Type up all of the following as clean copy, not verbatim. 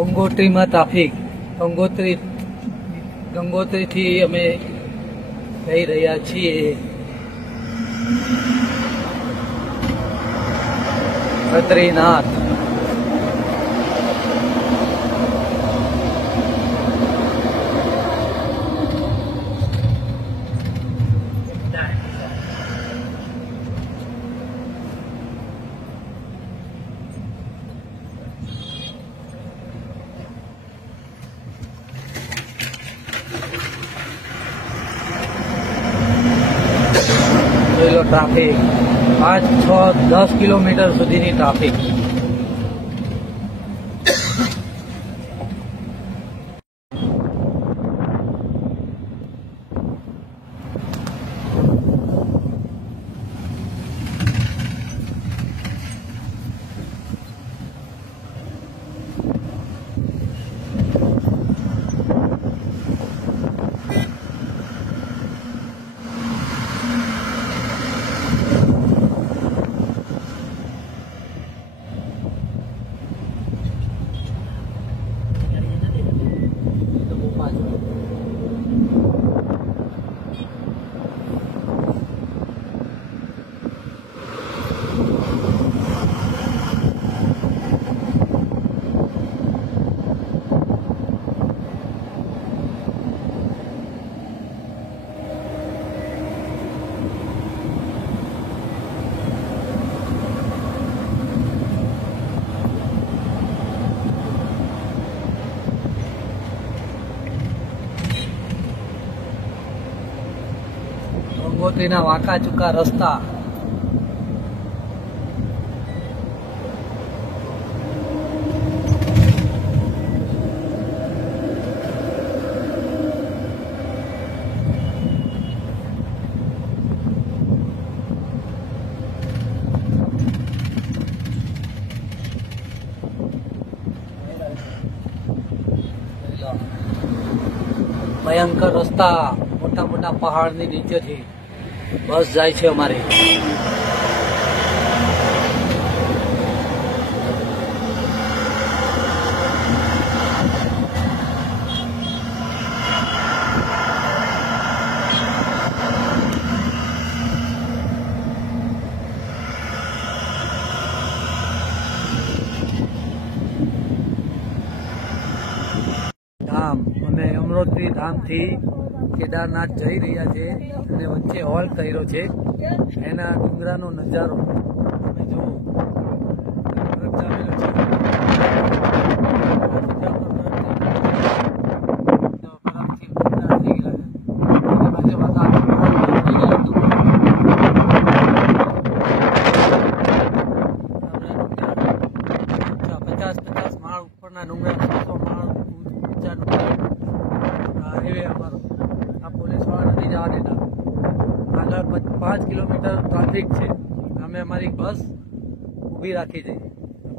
ગંગોત્રીમાં ટ્રાફિક ગંગોત્રીથી અમે જઈ રહ્યા છીએ બદ્રીનાથ। ट्राफिक 5, 6, 10 किलोमीटर सुधीनी ट्राफिक। ગંગોત્રીના વાંકા ચૂકા રસ્તા। ભયંકર રસ્તા, મોટા મોટા પહાડની નીચેથી બસ જાય છે અમારી। ધામ અમે અમરોત્રી ધામથી કેદારનાથ જઈ રહ્યા છે અને વચ્ચે હોલ્ટ કર્યો છે। એના ડુંગરાનો નજારો તમે જુઓ, બરફ જામેલો છે। બરફથી ઠંડા થઈ ગયેલા છે। પચાસ માળ ઉપરના ડુંગરા, 100 માળ ઊંચા ડુંગરા। હાઈવે અમારો આ પોલીસ વાળા નથી જવા દેતા। આગળ 5 કિલોમીટર ટ્રાફિક છે। અમે અમારી બસ ઊભી રાખી છે।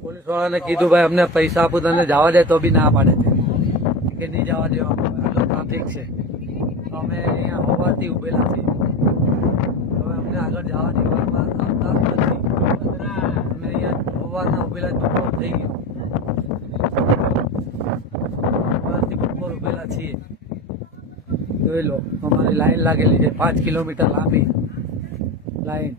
પોલીસ વાળાને કીધું ભાઈ અમને પૈસા આપું તને જવા દે, તો બી ના પાડે છે કે નહીં જવા દેવામાં આવે, આગળ ટ્રાફિક છે। તો અમે અહીંયા હોવાથી ઉભેલા છીએ। હવે અમને આગળ જવા દેવામાં આવતા નથી। અમે અહીંયા હોવાના ઉભેલા બપોર થઈ ગયો, હોવાથી બપોર ઉભેલા છીએ। જોઈ લો અમારી લાઈન લાગેલી છે, 5 કિલોમીટર લાંબી લાઈન।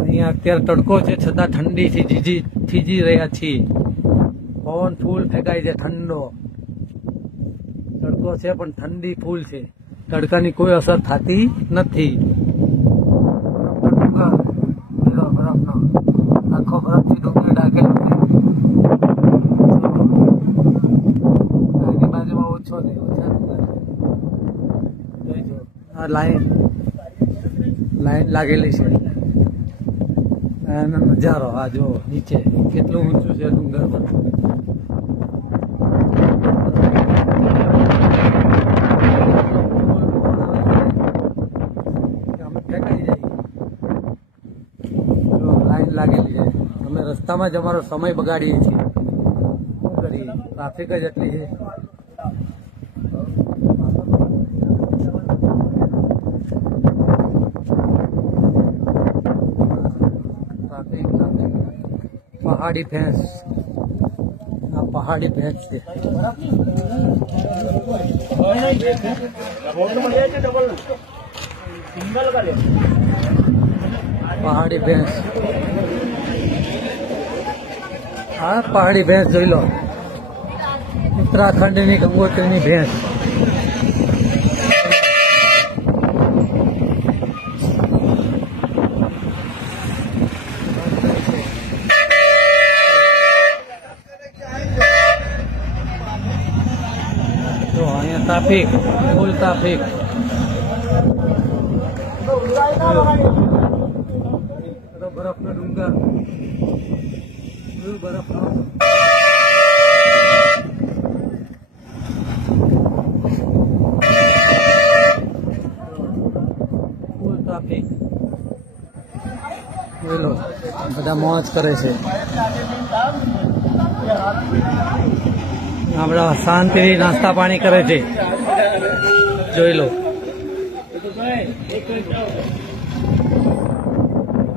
અહીંયા અત્યારે તડકો છે છતાં ઠંડીથી થીજી રહ્યા છીએ। પવન ફૂલ ફેંકાય છે, ઠંડો તડકો છે પણ ઠંડી ફૂલ છે। તડકાની કોઈ અસર થતી નથી। બરફનો આખો બરફથી ડુંગર ઢાંકેલો છે। બાજુમાં ઓછો નહીં, ઓછા ડુંગર જોઈજો। આ લાઈન લાગેલી છે, એનો નજારો આ જો નીચે કેટલું ઊંચું છે ડુંગર પર। અમે ફેંકાઈ જાય, લાઈન લાગેલી છે। અમે રસ્તા રસ્તામાં જ અમારો સમય બગાડીએ છીએ. શું કરીએ, ટ્રાફિક જ એટલી છે. ટ્રાફિક પહાડી ભેંસ, આ પહાડી ભેંસ છે. પહાડી ભેંસ, હા પહાડી ભેંસ જોઈ લો. ઉત્તરાખંડની ગંગોત્રીની ભેંસ. તો અહીંયા ટ્રાફિક, ફૂલ ટ્રાફિક. બરફનો ડુંગર, બરફનો ફૂલ ટ્રાફિક. જોઈ લો બધા મોજ કરે છે. આપણા શાંતિથી નાસ્તા પાણી કરે છે. જોઈ લો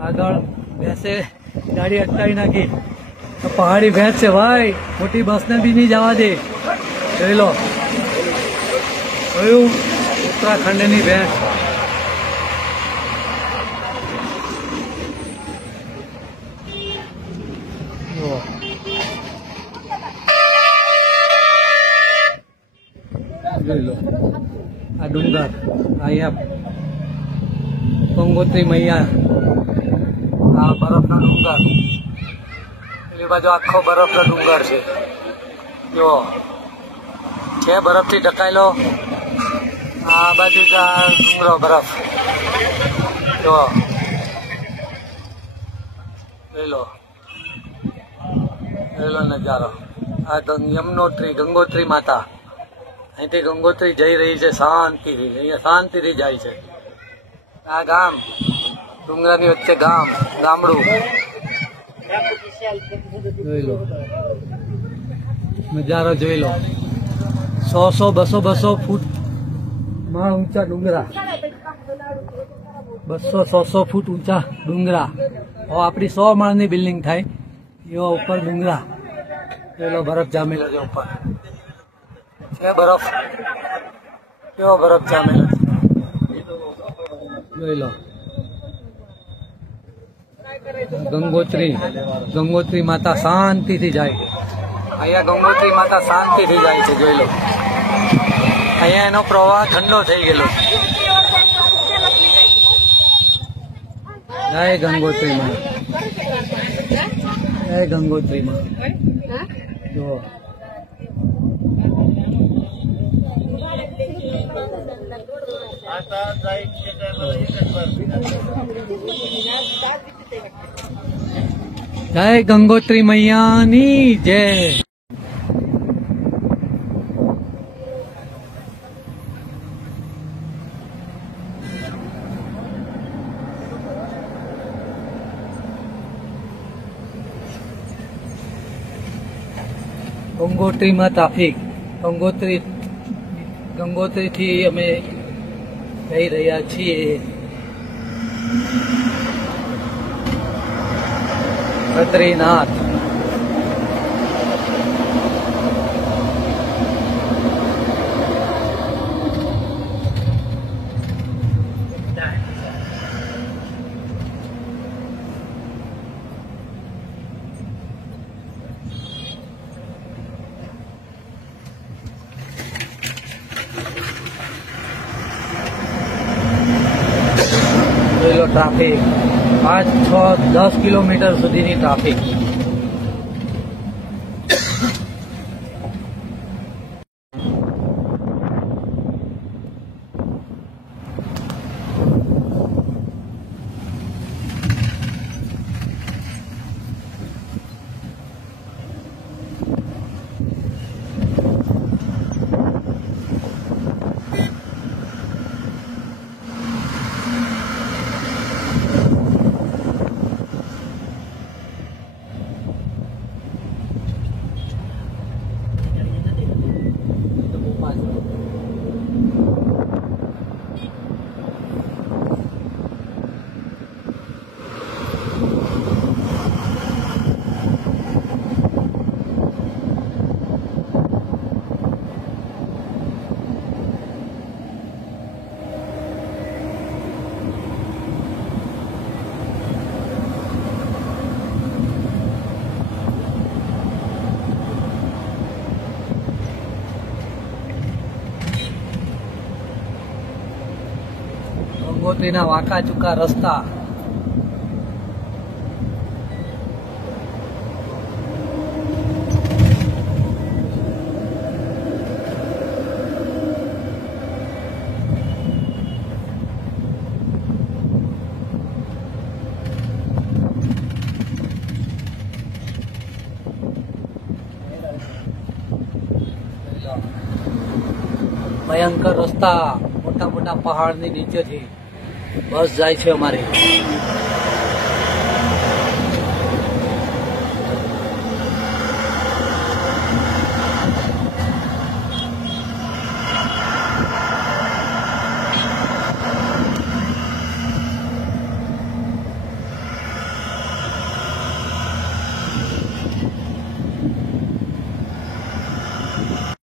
આગળ ભેંસે ગાડી અટકાવી નાખી. પહાડી ભેંસ છે ભાઈ, મોટી બસને બી નહીં જવા દે. જોઈ લો જોયું, ઉત્તરાખંડની ભેંસ. જોઈ લો આ ડુંગર, અહીંયા ગંગોત્રી મૈયા, આ બરફનો ડુંગર. એની બાજુ આખો બરફનો ડુંગર છે. જો છે બરફથી ઢકાયેલો. આ બાજુ ડુંગરો બરફ. જો જોઈ લો નજારો. આ ગંગોત્રી માતા. અહીંથી ગંગોત્રી જઈ રહી છે શાંતિથી. અહીંયા શાંતિથી જાય છે. આ ગામ, ડુંગરની વચ્ચે ગામડું. જોઈ લો નજારો, જોઈ લો. 100-200 ફૂટ માં ઊંચા ડુંગરા. 200-100 ફૂટ ઊંચા ડુંગરા. આપણી 100 માળની બિલ્ડિંગ થાય એવા ઉપર ડુંગરા. પેલો બરફ જામેલો છે ઉપર. છે બરફ, કેવો બરફ જામેલો છે. જોઈ લો ગંગોત્રી માતા શાંતિથી જાય. અહીંયા ગંગોત્રી માતા શાંતિથી જાય છે. જોઈ લો અહીંયા એનો પ્રવાહ ઠંડો થઈ ગયેલો. જય ગંગોત્રી માં, જય ગંગોત્રી માં. જો જય ગંગોત્રી મૈયાની જય. ગંગોત્રીમાં ટ્રાફિક. ગંગોત્રીથી અમે જઈ રહ્યા છીએ બદ્રીનાથ. ટ્રાફિક 5, 6, 10 કિલોમીટર સુધીની ટ્રાફિક. કંકોત્રીના વાંકા ચૂકા રસ્તા. ભયંકર રસ્તા, મોટા મોટા પહાડની નીચેથી બસ જાય છે અમારી.